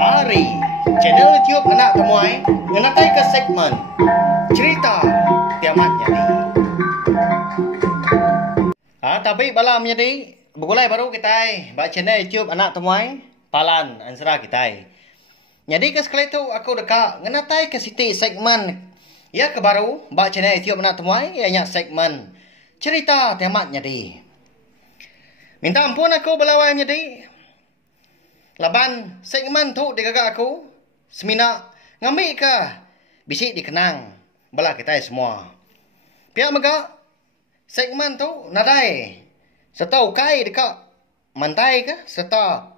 Ari, channel YouTube anak temuai ngenatai ke segmen cerita tiamat jadi. Tapi bala menjadi begulai baru kita ba channel YouTube anak temuai palan ansra kita. Jadi ke sekali tu aku dekat ngenatai ke siti segmen ya ke baru ba channel YouTube anak temuai ianya segmen cerita tiamat jadi. Minta ampun aku belawai menjadi laban segmen tu digagak aku semina ngambil ke bisik dikenang bala kita semua. Pihak mega segmen tu nadai serta ukai dekat mantai ke serta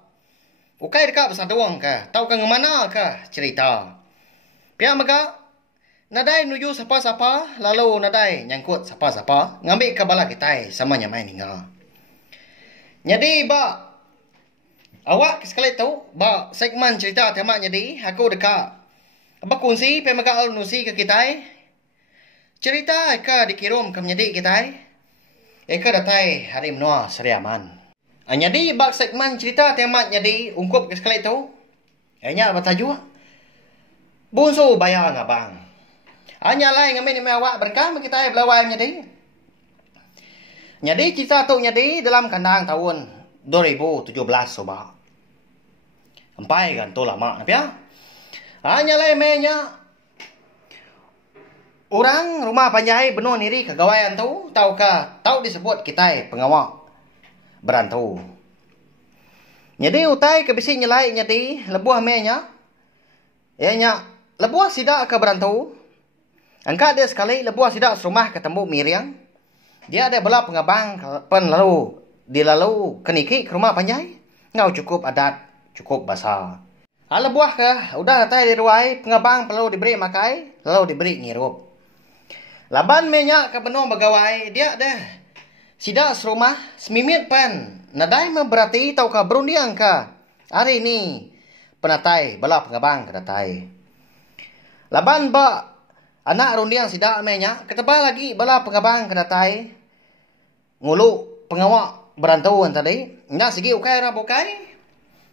ukai dekat bersaduang ke tahu ke mana ke cerita. Pihak mega nadai nuju siapa-siapa lalu nadai nyangkut siapa-siapa ngambil ke bala kita sama nyamai ninggal. Jadi ba awak sekali tu ba segmen cerita tema jadi aku dekat berkongsi pemega nusi ke kita cerita ke dikirim ke menjadi kita ke datai hari menua seriaman. Jadi ba segmen cerita tema jadi ungkup ke sekali tu nya bertajuk bunsu bayar ngabang. Hanya lain ngamin awak berkah kita belawai jadi. Jadi cerita tu jadi dalam kandang tahun 2017 sobat. Sampai kan tu lama ya. Hanya lemenya orang rumah panjai benuh niri kegawaian tu tahu disebut kita pengawak berantu. Jadi utai ke bisi nyelai jadi lebuah menya. Ianya lebuah sidak ke berantu. Angkat dia sekali lebuah sidak serumah ketemu Miriam. Dia ada bela pengabang pen lalu dilalu keniki ke rumah panjai. Ngau cukup adat, cukup basah. Ala buah ke udah datai diruai pengabang perlu diberi makai, lalu diberi ngirup. Laban menyak ke penuh begawai, dia dah sidak serumah semimit pen. Nadai memberati tau ka berundiang ka. Hari ni penatai bela pengabang ke datai. Laban ba anak rundiang sidak menyak ketebal lagi bala pengabang ke datai. Ngulu pengawak berantuan tadi. Nya sigi ukai ra bukai.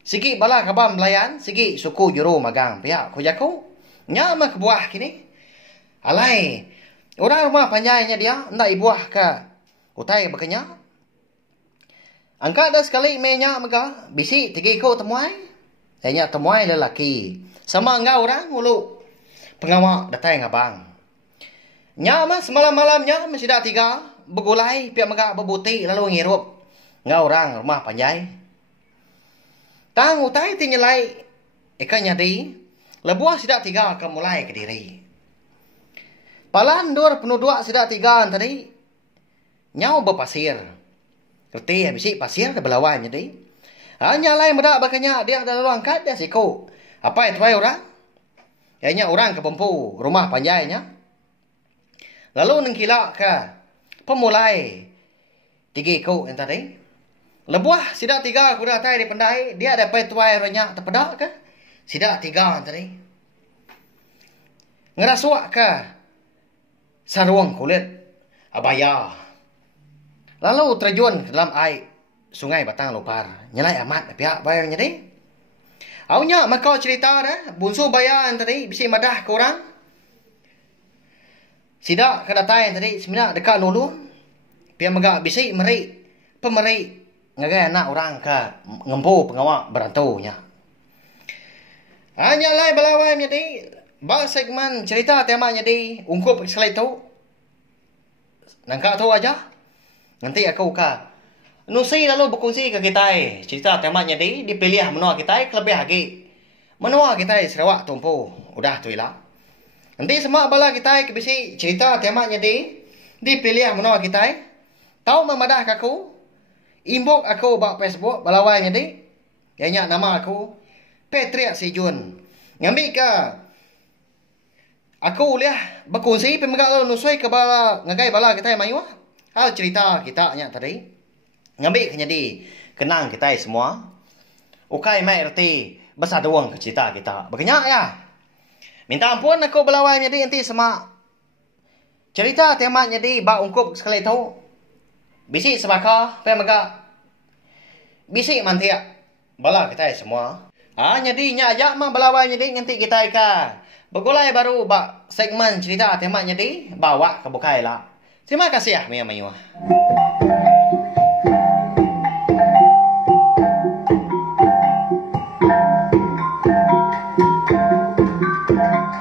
Sigi bala kabam belayan, sigi suku juru magang pihak kujaku. Nya mah kebuah kini. Alai. Orang rumah panjainya dia ndak ibuah ke utai bekenya. Angkat dah sekali menya mega bisi tigi ko temuai. Tanya temuai lelaki. Sama engau orang ngulu pengawak datai ngabang. Nya mah semalam-malamnya masih dah tiga begulai pihak mega bebuti lalu ngirup ngau orang rumah panjai. Tang utai tinyelai ikannya di lebuah sidak tiga ke mulai ke diri. Palan dur penuh dua sidak tiga tadi nyau berpasir. Kerti habisi pasir ke belawan jadi. Hanya lain bedak bakanya dia ada lalu angkat dia siku. Apa itu orang? Ianya orang ke pempu rumah panjainya. Lalu nengkilak ke pemulai tiga kau yang tadi. Lebuah sidak tiga aku dah tay di pendai. Dia ada petuai banyak terpedak ke? Sidak tiga yang tadi. Ngerasuak ke sarung kulit abaya. Lalu terjun ke dalam air sungai Batang Lopar. Nyelai amat pihak bayar jadi. Awnya makau cerita dah. Bunsu bayar yang tadi bisi madah ke orang. Sidak ke datai yang tadi sebenarnya dekat nulun. Pihak megak bisi meri pemeri ngagai anak orang ke ngempu pengawak berantunya. Hanya lai belawai jadi ba segmen cerita tema jadi ungkup sekali tu. Nangka tu aja. Nanti aku ka nusi lalu berkongsi ke kita cerita tema jadi dipilih menua kita kelebih lagi. Menua kita Sarawak tumpu. Udah tu ilah. Nanti semua bala kita kebisi cerita tema jadi dipilih menua kita. Tahu memadah aku. Inbox aku bak Facebook balawai jadi. Ianya nama aku Patrick Sijun. Ngambil ke aku lihat berkongsi pemegak lalu nusui ke bala ngagai bala kita mayu. Hal cerita kita nya tadi. Ngambil ke jadi kenang kita semua. Ukai mai erti besar doang ke cerita kita. Berkenyak ya. Minta ampun aku belawai jadi nanti sama cerita tema jadi bak ungkup sekali tu. Bisi sebaka pemegak. Bisi mantia. Bala kita semua. Nyadi nya ajak mah belawai nyadi nganti kita ka. Begulai baru segmen cerita tema nyadi bawa ke bukai lah. Terima kasih ya Mia Mayua.